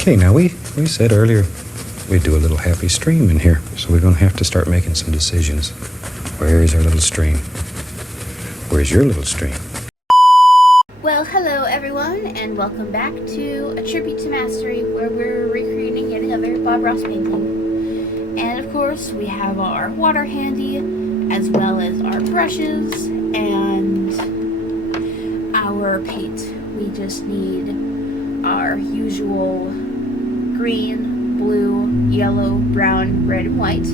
Okay, now we said earlier we'd do a little happy stream in here, so we're going to have to start making some decisions. Where is our little stream? Where's your little stream? Well, hello everyone, and welcome back to A Tribute to Mastery, where we're recreating yet another Bob Ross painting. And of course, we have our water handy, as well as our brushes, and our paint. We just need our usual green, blue, yellow, brown, red, and white.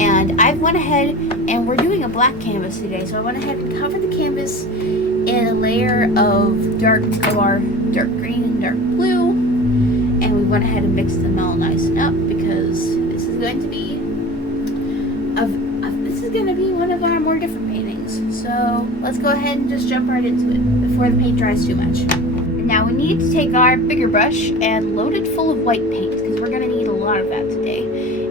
And I went ahead, and we're doing a black canvas today, so I went ahead and covered the canvas in a layer of dark green and dark blue, and we went ahead and mixed them all nice and up because this is going to be one of our more different paintings. So let's go ahead and just jump right into it before the paint dries too much. Now we need to take our bigger brush and load it full of white paint because we're going to need a lot of that today.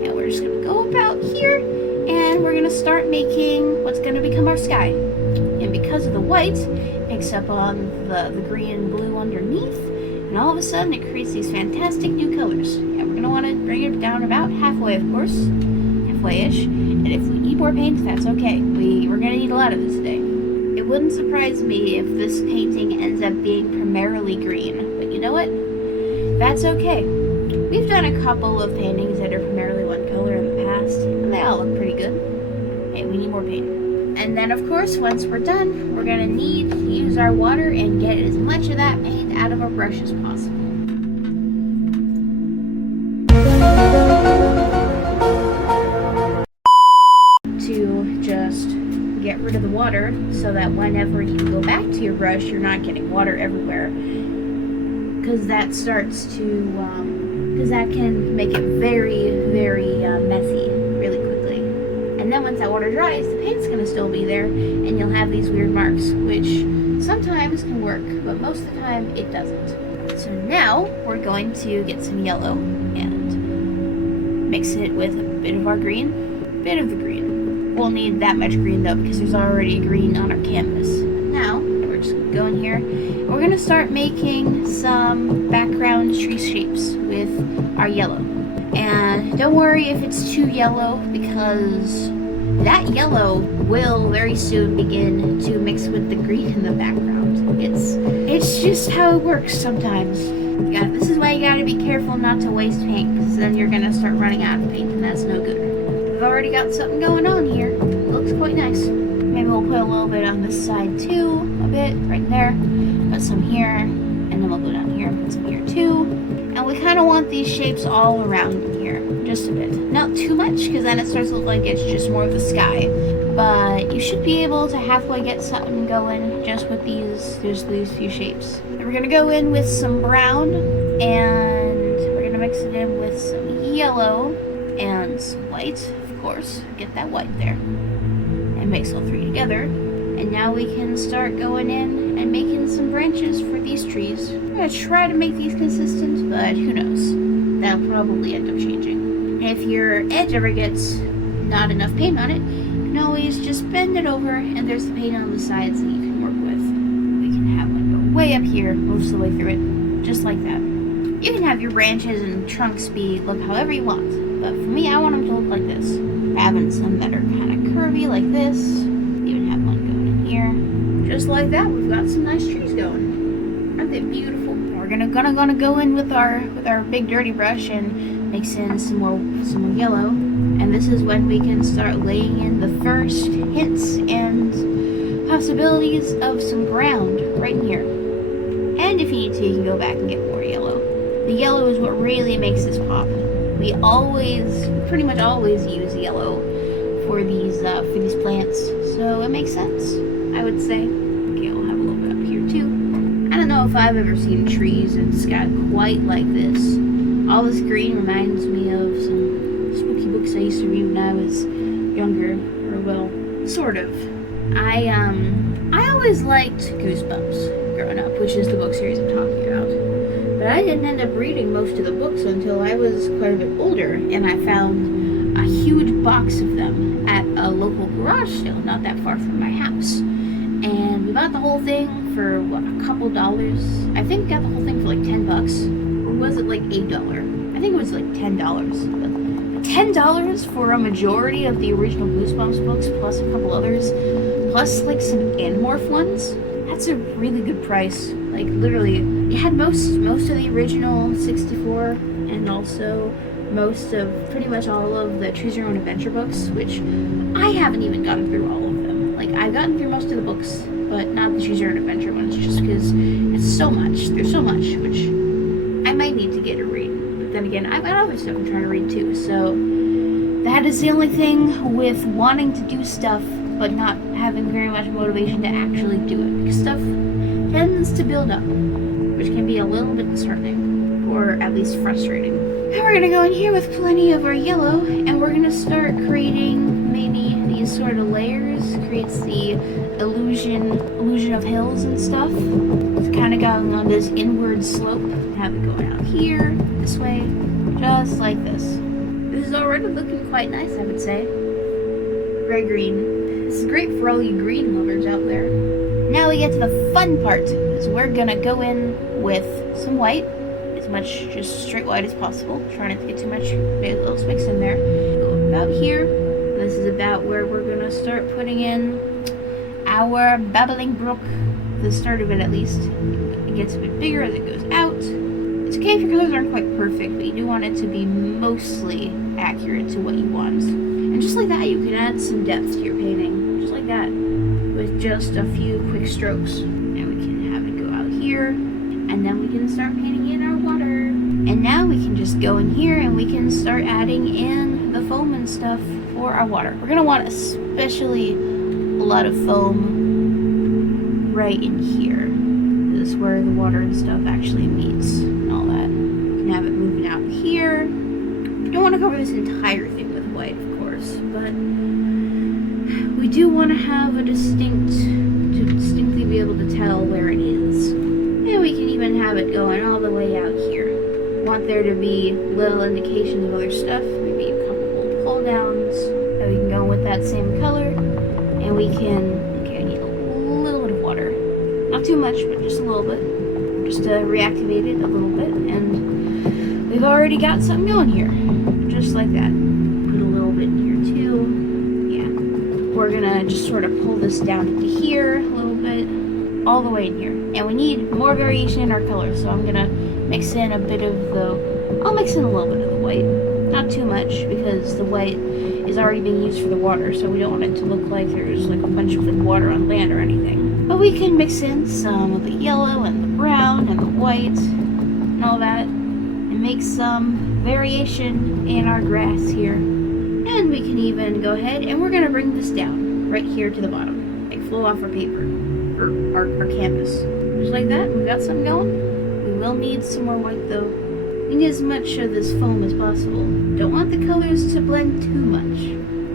And we're just going to go about here and we're going to start making what's going to become our sky. And because of the white, it picks up on the green and blue underneath, and all of a sudden it creates these fantastic new colors. And we're going to want to bring it down about halfway, of course, halfway-ish. And if we need more paint, that's okay. We're going to need a lot of this today. It wouldn't surprise me if this painting ends up being primarily green, but you know what? That's okay. We've done a couple of paintings that are primarily one color in the past, and they all look pretty good. Hey, we need more paint. And then, of course, once we're done, we're going to need to use our water and get as much of that paint out of our brush as possible. To just get rid of the water so that whenever you go back to your brush, you're not getting water everywhere. Because that starts to, because that can make it very, very messy really quickly. And then once that water dries, the paint's going to still be there, and you'll have these weird marks, which sometimes can work, but most of the time it doesn't. So now we're going to get some yellow and mix it with a bit of our green, bit of the green. We'll need that much green though, because there's already green on our canvas. Now, we're just going to go in here, and we're going to start making some background tree shapes with our yellow. And don't worry if it's too yellow, because that yellow will very soon begin to mix with the green in the background. It's just how it works sometimes. Yeah, this is why you gotta be careful not to waste paint, because then you're gonna start running out of paint, and that's no good. We've already got something going on here. Looks quite nice. Maybe we'll put a little bit on this side too, a bit right there. Put some here, and then we'll go down here and put some here too. And we kind of want these shapes all around here, just a bit. Not too much, because then it starts to look like it's just more of the sky. But you should be able to halfway get something going just with these few shapes. And we're going to go in with some brown, and we're going to mix it in with some yellow and some white, of course. Get that white there. And mix all three together. And now we can start going in and making some branches for these trees. I'm going to try to make these consistent, but who knows. That'll probably end up changing. And if your edge ever gets not enough paint on it, you can always just bend it over, and there's the paint on the sides that you can work with. We can have one go way up here, most of the way through it, just like that. You can have your branches and trunks look however you want, but for me, I want them to look like this. Having some that are kind of curvy like this, even have one going in here. Just like that, we've got some nice trees going. Aren't they beautiful? We're gonna go in with our big dirty brush and mix in some more yellow. And this is when we can start laying in the first hints and possibilities of some ground right in here. And if you need to, you can go back and get more yellow. The yellow is what really makes this pop. We pretty much always use yellow for these plants, so it makes sense, I would say. Okay, we'll have a little bit up here too. I don't know if I've ever seen trees and sky quite like this. All this green reminds me of some spooky books I used to read when I was younger, or well, sort of. I always liked Goosebumps growing up, which is the book series I'm talking about. But I didn't end up reading most of the books until I was quite a bit older, and I found a huge box of them at a local garage sale not that far from my house. And we bought the whole thing for, what, a couple dollars? I think we got the whole thing for like $10. was it like $8? I think it was like $10. But $10 for a majority of the original Goosebumps books, plus a couple others, plus like some Animorph ones. That's a really good price. Like literally, it had most of the original 64, and also most of pretty much all of the Choose Your Own Adventure books, which I haven't even gotten through all of them. Like I've gotten through most of the books, but not the Choose Your Own Adventure ones, just because it's so much. There's so much, which I might need to get a read. But then again, I've got other stuff I'm trying to read too. So that is the only thing with wanting to do stuff, but not having very much motivation to actually do it. Because stuff tends to build up, which can be a little bit disheartening, or at least frustrating. And we're gonna go in here with plenty of our yellow, and we're gonna start creating maybe these sort of layers. Creates the illusion of hills and stuff. It's kind of going on this inward slope. Have it going out here, this way, just like this. This is already looking quite nice, I would say. Gray-green. This is great for all you green lovers out there. Now we get to the fun part, is we're gonna go in with some white, as much just straight white as possible. Try not to get too much little mix in there. Go about here. This is about where we're gonna start putting in our babbling brook. The start of it, at least. It gets a bit bigger as it goes out. It's okay if your colors aren't quite perfect, but you do want it to be mostly accurate to what you want. And just like that, you can add some depth to your painting. Just like that. With just a few quick strokes. And we can have it go out here. And then we can start painting in our water. And now we can just go in here and we can start adding in the foam and stuff for our water. We're going to want especially a lot of foam right in here. This is where the water and stuff actually meets and all that. You can have it moving out here. We don't want to cover this entire thing with white, of course, but we do want to have a distinctly be able to tell where it is. And we can even have it going all the way out here. Want there to be little indications of other stuff, maybe a couple pull downs that we can go with that same color, and we can, okay, I need a little bit of water. Not too much, but just a little bit. Just to reactivate it a little bit, and we've already got something going here. Just like that. Put a little bit in here too. Yeah. We're gonna just sort of pull this down into here a little bit, all the way in here. And we need more variation in our colors, so I'm gonna mix in a bit of the, I'll mix in a little bit of the white. Not too much, because the white is already being used for the water, so we don't want it to look like there's like a bunch of like water on land or anything. But we can mix in some of the yellow and the brown and the white and all that, and make some variation in our grass here. And we can even go ahead and we're gonna bring this down right here to the bottom, like flow off our paper, or our canvas. Just like that, we got something going. We will need some more white though. We need as much of this foam as possible. Don't want the colors to blend too much,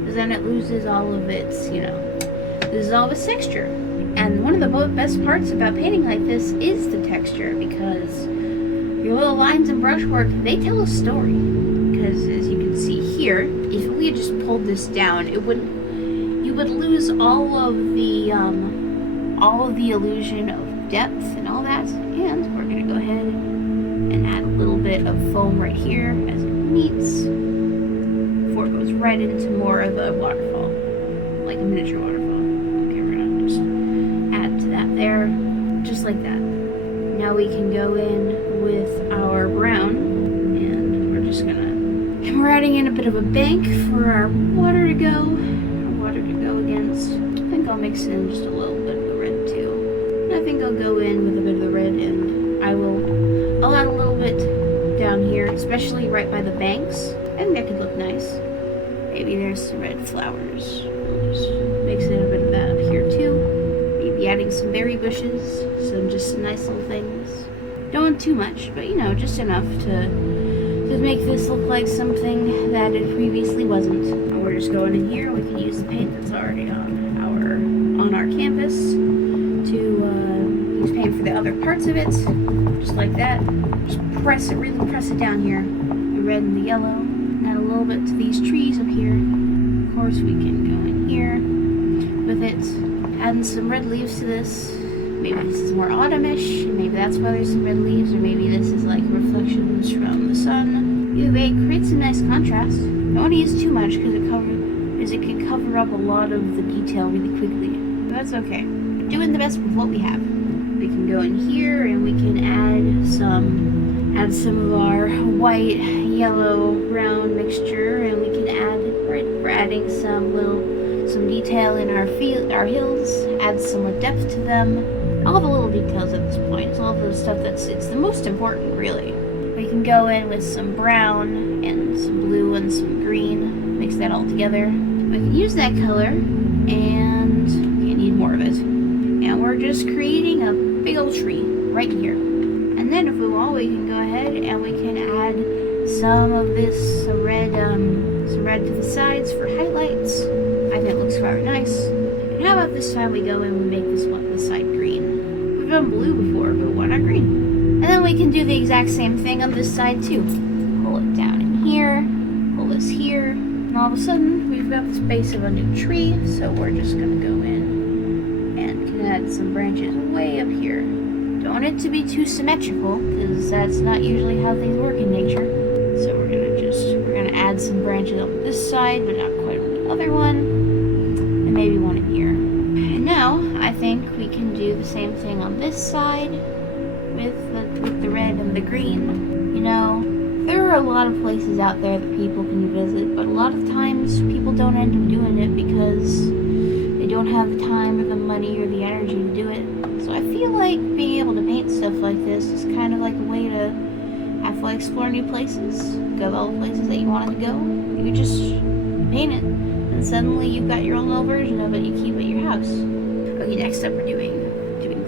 because then it loses all of its, loses all of its texture. And one of the best parts about painting like this is the texture, because your little lines and brushwork, they tell a story. Because as you can see here, if we had just pulled this down, you would lose all of the illusion of depth and all that. And we're gonna go ahead and add a little bit of foam right here as it meets, before it goes right into more of a waterfall, like a miniature waterfall. Okay, we're gonna just add to that there, just like that. Now we can go in with our brown, and we're adding in a bit of a bank for our water to go against. I think I'll mix in just a little bit of the red too. And I think I'll go in with a bit of the red, and I'll add a little bit down here, especially right by the banks. I think that could look nice. Maybe there's some red flowers. We'll just mix in a bit of that up here too. Maybe adding some berry bushes, some nice little things. Don't want too much, but just enough to make this look like something that it previously wasn't. And we're just going in here. We can use the paint that's already on our canvas to use paint for the other parts of it, just like that. Just really press it down here, the red and the yellow. Add a little bit to these trees up here. Of course, we can go in here with it, adding some red leaves to this. Maybe this is more autumnish, and maybe that's why there's some red leaves, or maybe this is like reflections from the sun. Either way, it creates some nice contrast. Don't want to use too much because it can cover up a lot of the detail really quickly. But that's okay. We're doing the best with what we have. We can go in here and we can add some of our white, yellow, brown mixture, and we can add, we're adding some detail in our hills, add some more depth to them. All the little details at this point. It's all the stuff it's the most important, really. We can go in with some brown and some blue and some green, mix that all together. We can use that color, and we need more of it. And we're just creating a big old tree right here. And then if we want, we can go ahead and we can add some red to the sides for highlights. I think it looks very nice. And how about this time we go and we make this side green? We've done blue before, but why not green? And then we can do the exact same thing on this side too. Pull it down in here, pull this here, and all of a sudden we've got the base of a new tree. So we're just gonna go in and can add some branches way up here. Don't want it to be too symmetrical because that's not usually how things work in nature. So we're gonna add some branches on this side, but not quite on the other one, and maybe one in here. And now I think we can do the same thing on this side with the red and the green. You know, there are a lot of places out there that people can visit, but a lot of times people don't end up doing it because they don't have the time or the money or the energy to do it. So I feel like being able to paint stuff like this is kind of like a way to have fun, explore new places, go to all the places that you wanted to go. You just paint it, and suddenly you've got your own little version of it you keep at your house. Okay, next up we're doing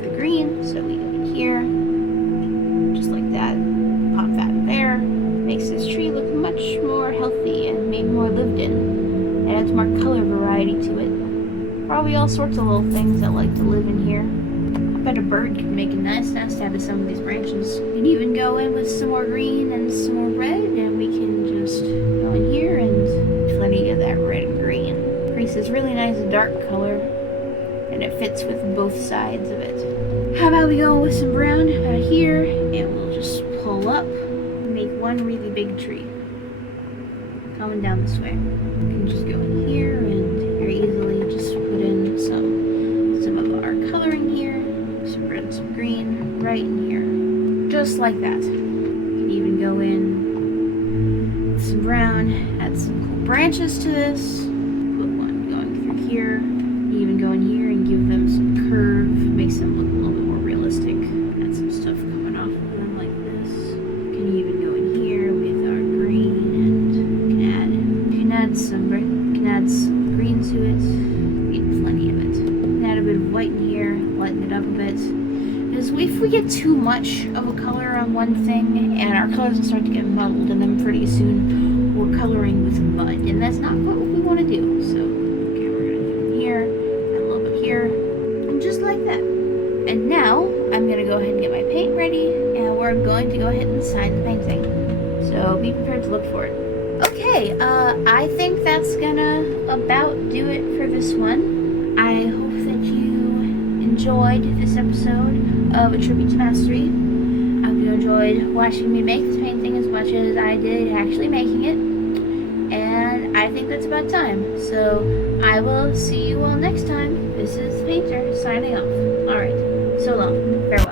the green, so we go in here, just like that, pop that in there, makes this tree look much more healthy and maybe more lived in. It adds more color variety to it. Probably all sorts of little things that like to live in here. I bet a bird could make a nice nest out of some of these branches. We can even go in with some more green and some more red, and we can just go in here and plenty of that red and green. Creates this really nice dark color, and it fits with both sides of it. How about we go with some brown out here, and we'll just pull up and make one really big tree. Coming down this way. We can just go in here and very easily just put in some of our coloring here, some red and some green right in here. Just like that. You can even go in with some brown, add some cool branches to this, put one going through here, even go in here and give them some curve, makes them look a little bit more realistic. Add some stuff coming off of them like this. You can even go in here with our green and add some green to it. Need plenty of it. Add a bit of white in here, lighten it up a bit. Because if we get too much of a color on one thing, and our colors will start to get muddled, and then pretty soon we're coloring with mud, and that's not what we want to do. So, okay, we're gonna do it here, and a little bit here, and just like that. And now I'm gonna go ahead and get my paint ready, and we're going to go ahead and sign the painting. So be prepared to look for it. Okay, I think that's gonna about do it for this one. I hope that you enjoyed this episode of A Tribute to Mastery. I hope you enjoyed watching me make this painting as much as I did actually making it. And I think that's about time. So I will see you all next time. This is Painter signing off. Alright, so long. Farewell.